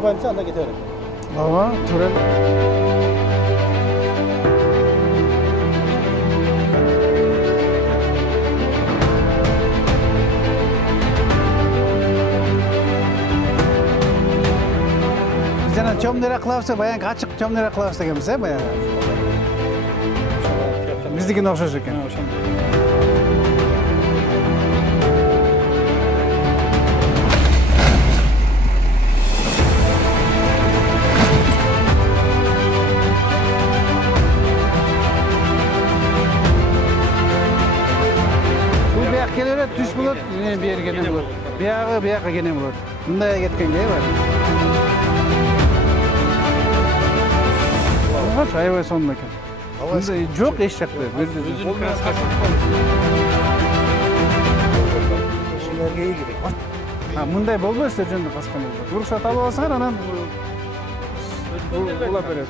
барбайм десе, анда кете берем. Ооба, туура. Жана чөмнөрөк кылабыз, баягы ачык чөмнөрөк кылабыз дегенбиз, баягы. Биздикине окшош экен. Бияк келе берет, түз болот, бери келе болот. Биягы бияка келе болот. Мындай кеткенге бар. Аябай сонун экен. Жок эч жакта. Мындай болбойт, жөнүндө каскан болот. Уруксат алып алсаңар, анан улап берет.